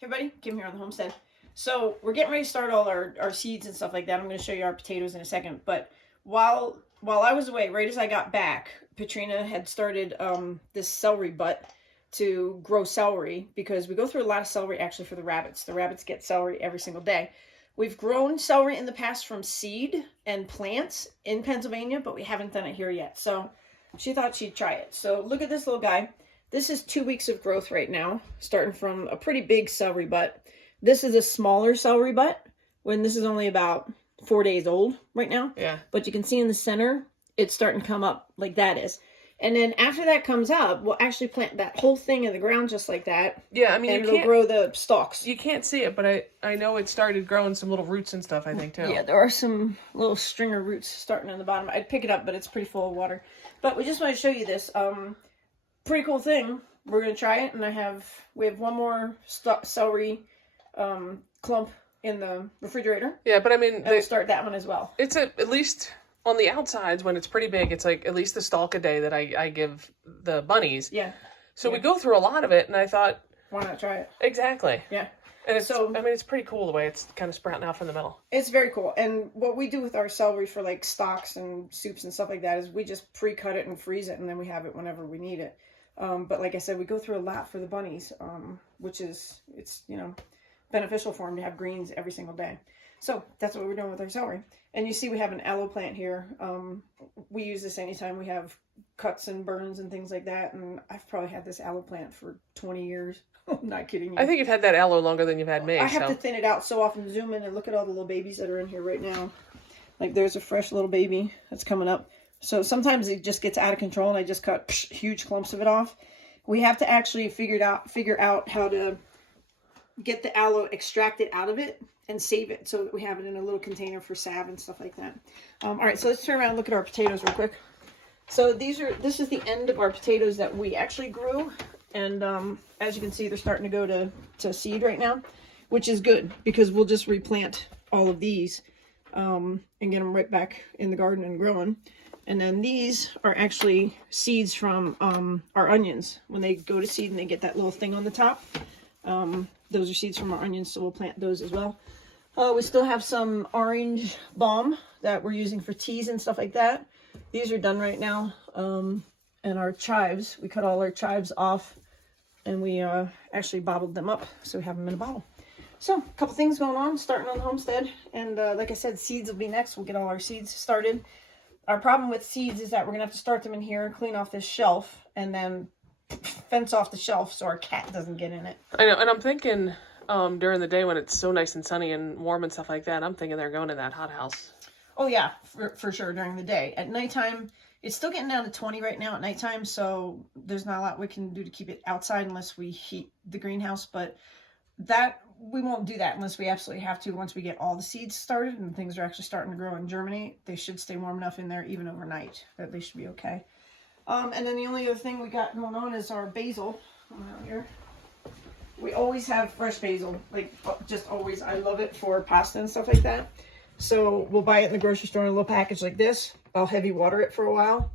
Hey everybody, Kim here on the homestead. So we're getting ready to start all our seeds and stuff like that. I'm going to show you our potatoes in a second. But while I was away, right as I got back, Katrina had started this celery butt to grow celery because we go through a lot of celery actually for the rabbits. The rabbits get celery every single day. We've grown celery in the past from seed and plants in Pennsylvania, but we haven't done it here yet. So she thought she'd try it. So look at this little guy. This is 2 weeks of growth right now, starting from a pretty big celery butt. This is a smaller celery butt when this is only about 4 days old right now. Yeah. But you can see in the center, it's starting to come up like that is. And then after that comes up, we'll actually plant that whole thing in the ground just like that. Yeah, I mean, and it'll grow the stalks. You can't see it, but I know it started growing some little roots and stuff, I think, too. Yeah, there are some little stringer roots starting on the bottom. I'd pick it up, but it's pretty full of water. But we just want to show you this. Pretty cool thing. We're going to try it, and we have one more celery clump in the refrigerator. Yeah, but I mean... we'll start that one as well. It's at least on the outsides, when it's pretty big, it's like at least the stalk a day that I give the bunnies. Yeah. So we go through a lot of it, and I thought... Why not try it? Exactly. Yeah. And it's pretty cool the way it's kind of sprouting out from the middle. It's very cool. And what we do with our celery for like stocks and soups and stuff like that is we just pre-cut it and freeze it, and then we have it whenever we need it. But like I said, we go through a lot for the bunnies, which is, it's, beneficial for them to have greens every single day. So that's what we're doing with our celery. And you see we have an aloe plant here. We use this anytime we have cuts and burns and things like that. And I've probably had this aloe plant for 20 years. I'm not kidding you. I think you've had that aloe longer than you've had me. I have to thin it out so often. Zoom in and look at all the little babies that are in here right now. Like there's a fresh little baby that's coming up. So sometimes it just gets out of control and I just cut huge clumps of it off. We have to actually figure out how to get the aloe extracted out of it and save it so that we have it in a little container for salve and stuff like that. All right, so let's turn around and look at our potatoes real quick. So this is the end of our potatoes that we actually grew. And as you can see, they're starting to go to seed right now, which is good because we'll just replant all of these and get them right back in the garden and growing. And then these are actually seeds from our onions. When they go to seed and they get that little thing on the top, those are seeds from our onions, so we'll plant those as well. We still have some orange balm that we're using for teas and stuff like that. These are done right now. And our chives, we cut all our chives off and we actually bottled them up, so we have them in a bottle. So, a couple things going on, starting on the homestead. And like I said, seeds will be next. We'll get all our seeds started. Our problem with seeds is that we're going to have to start them in here, clean off this shelf, and then fence off the shelf so our cat doesn't get in it. I know, and I'm thinking during the day when it's so nice and sunny and warm and stuff like that, I'm thinking they're going to that hothouse. Oh, yeah, for sure, during the day. At nighttime, it's still getting down to 20 right now at nighttime, so there's not a lot we can do to keep it outside unless we heat the greenhouse, but we won't do that unless we absolutely have to. Once we get all the seeds started and things are actually starting to grow and germinate, they should stay warm enough in there even overnight that they should be okay. And then the only other thing we got going on is our basil. Out here. We always have fresh basil, like just always. I love it for pasta and stuff like that. So we'll buy it in the grocery store in a little package like this. I'll heavy water it for a while.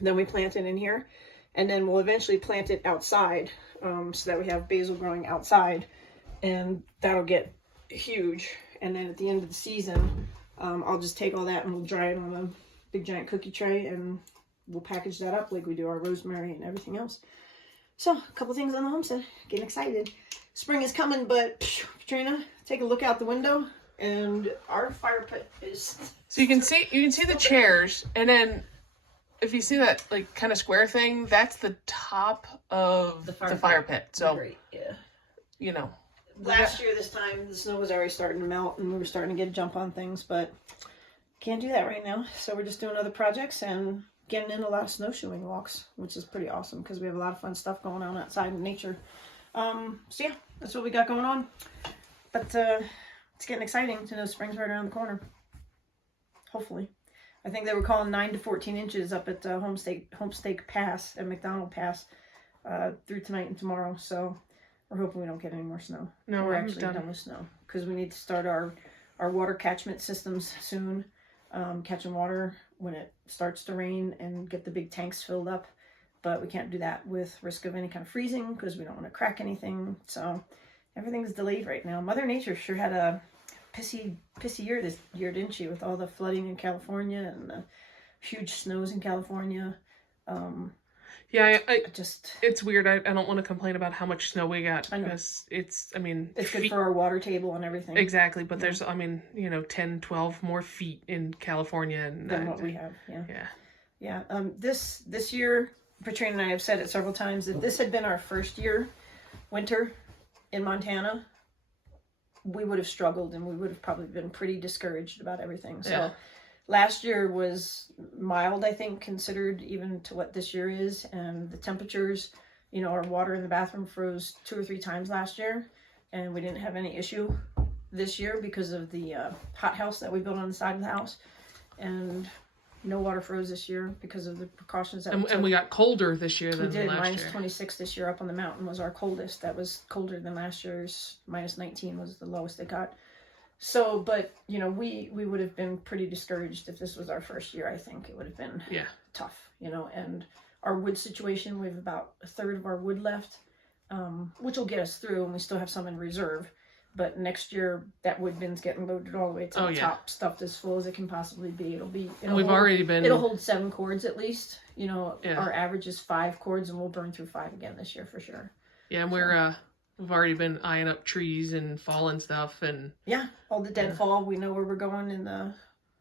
Then we plant it in here. And then we'll eventually plant it outside so that we have basil growing outside. And that'll get huge. And then at the end of the season, I'll just take all that and we'll dry it on a big giant cookie tray and we'll package that up like we do our rosemary and everything else. So, a couple things on the homestead. Getting excited. Spring is coming, but Katrina, take a look out the window and our fire pit is... So you can see the chairs, and then if you see that like kind of square thing, that's the top of the fire pit. So, great, yeah. Last year this time, the snow was already starting to melt and we were starting to get a jump on things, but can't do that right now. So we're just doing other projects and getting in a lot of snowshoeing walks, which is pretty awesome because we have a lot of fun stuff going on outside in nature. So yeah, that's what we got going on. But it's getting exciting to know spring's right around the corner. Hopefully. I think they were calling 9 to 14 inches up at Homestead Pass and McDonald Pass through tonight and tomorrow. So we're hoping we don't get any more snow. No, we're actually done with snow because we need to start our water catchment systems soon. Catching water when it starts to rain and get the big tanks filled up. But we can't do that with risk of any kind of freezing because we don't want to crack anything. So everything's delayed right now. Mother Nature sure had a pissy year this year, didn't she? With all the flooding in California and the huge snows in California. Yeah, just it's weird. I don't want to complain about how much snow we got because it's good for our water table and everything. Exactly, but there's 10, 12 more feet in California and than what we have. Yeah. This year, Patrina and I have said it several times, if this had been our first year winter in Montana, we would have struggled and we would have probably been pretty discouraged about everything. So last year was mild, I think, considered even to what this year is. And the temperatures, our water in the bathroom froze 2 or 3 times last year. And we didn't have any issue this year because of the hothouse that we built on the side of the house. And no water froze this year because of the precautions that we took. And we got colder this year than last year. We did. -26 this year up on the mountain was our coldest. That was colder than last year's. -19 was the lowest it got. So, but, we would have been pretty discouraged if this was our first year, I think. It would have been tough, and our wood situation, we have about 1/3 of our wood left, which will get us through, and we still have some in reserve. But next year, that wood bin's getting loaded all the way to the top, stuffed as full as it can possibly be. It'll hold 7 cords at least. Our average is 5 cords, and we'll burn through 5 again this year for sure. Yeah, and we've already been eyeing up trees and fallen stuff and all the deadfall. We know where we're going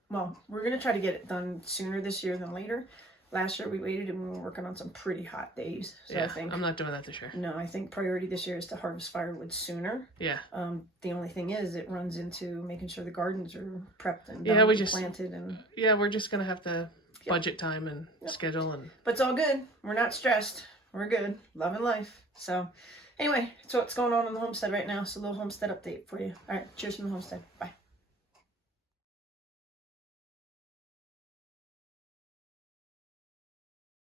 we're gonna try to get it done sooner this year than later. Last year we waited and we were working on some pretty hot days. So I think I'm not doing that this year. No, I think priority this year is to harvest firewood sooner. Yeah. The only thing is it runs into making sure the gardens are prepped and planted and we're just gonna have to budget time and schedule but it's all good. We're not stressed. We're good. Loving life. So anyway, so what's going on in the homestead right now? So a little homestead update for you. All right, cheers from the homestead. Bye.